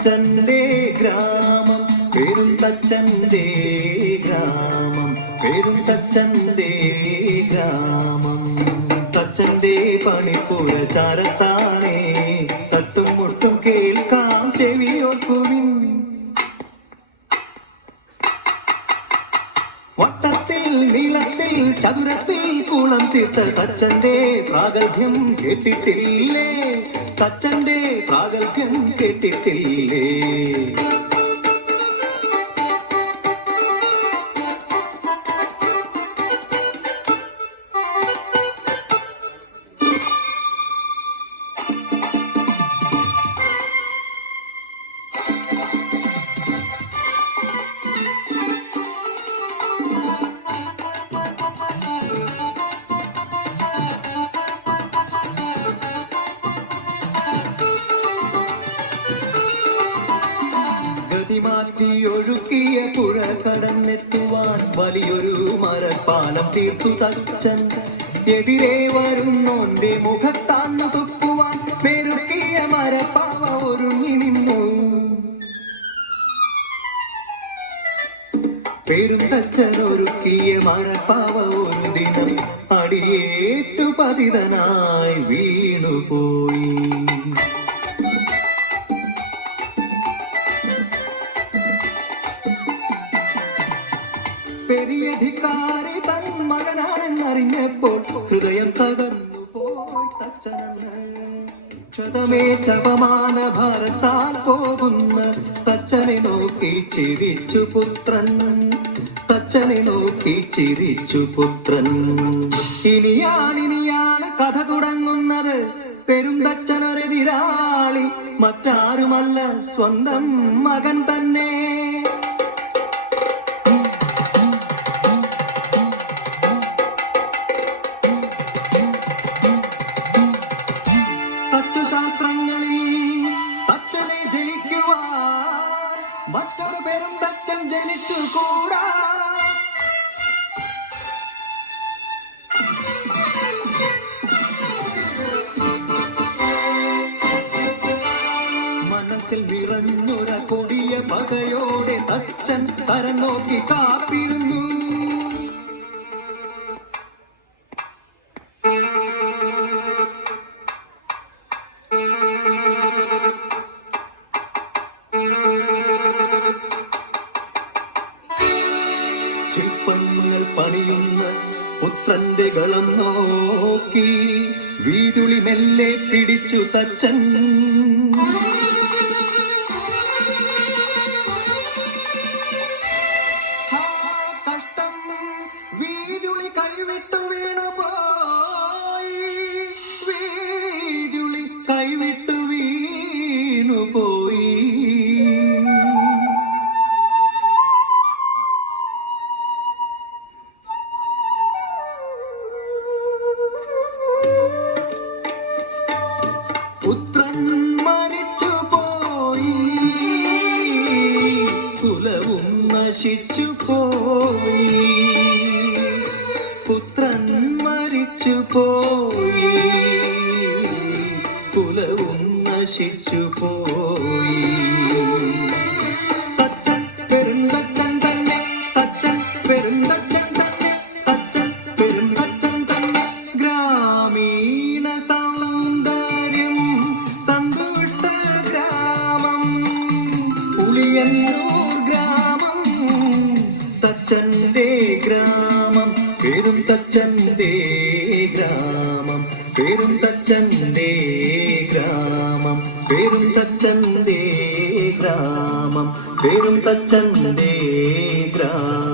തച്ചന്റെ ഗ്രാമം പേരും തച്ചന്റെ ഗ്രാമം പേരും തച്ചന്റെ ഗ്രാമം. തച്ചന്റെ പണിപ്പുര ചാരത്താണേ ചതുരത്തിൽ കുളം തീർത്ത തച്ചന്റെ പ്രാഗൽഭ്യം കേട്ടിട്ടില്ലേ? തച്ചന്റെ പ്രാഗൽഭ്യം കേട്ടിട്ടില്ലേ? ഗതിമാറ്റി ഒഴുക്കിയ പുഴ കടന്നെത്തുവാൻ വലിയൊരു മരപ്പാലം തീർത്തു തച്ചൻ. എതിരെ വരുന്നോന്റെ മുഖത്താന്നു തുപ്പുവാൻ പെരുക്കിയ മരപ്പാവ ഒരുങ്ങി നിന്നു. പേരും തച്ചനൊരുക്കിയ മരപ്പാവ ഒരു ദിനം അടിയേറ്റു പതിതനായി വീണുപോയി. പെരിയധികാരി തൻ മകനാണെന്നറിഞ്ഞപ്പോൾ ഹൃദയം തകർന്നു പോയി തച്ചനമേ ചപമാന ഭാരത്താൽ പോകുന്ന തച്ചനെ നോക്കി ചിരിച്ചു പുത്രൻ. തച്ചനെ നോക്കി ചിരിച്ചു പുത്രൻ. ഇനിയാണ് കഥ തുടങ്ങുന്നത്. പെരും തച്ചനൊരെതിരാളി മറ്റാരുമല്ല സ്വന്തം മകൻ തന്നെ. മറ്റൊരു പേരും തച്ചൻ ജനിച്ചു കൂടാ. മനസ്സിൽ വിറഞ്ഞുര കൊടിയ പകയോടെ തച്ചൻ തരം നോക്കി കാത്തിരുന്നു. ശില്പങ്ങൾ പണിയുന്ന പുത്രന്റെ ഗളം നോക്കി വീതുളി മെല്ലെ പിടിച്ചു തച്ചൻ. നശിച്ചു പോയി പുത്രൻ മരിച്ചു പോയി പേരും തച്ചന്റെ ഗ്രാമം പേരും തച്ചന്റെ ഗ്രാമം പേരും തച്ചന്റെ ഗ്രാമം പേരും തച്ചന്റെ ഗ്രാമം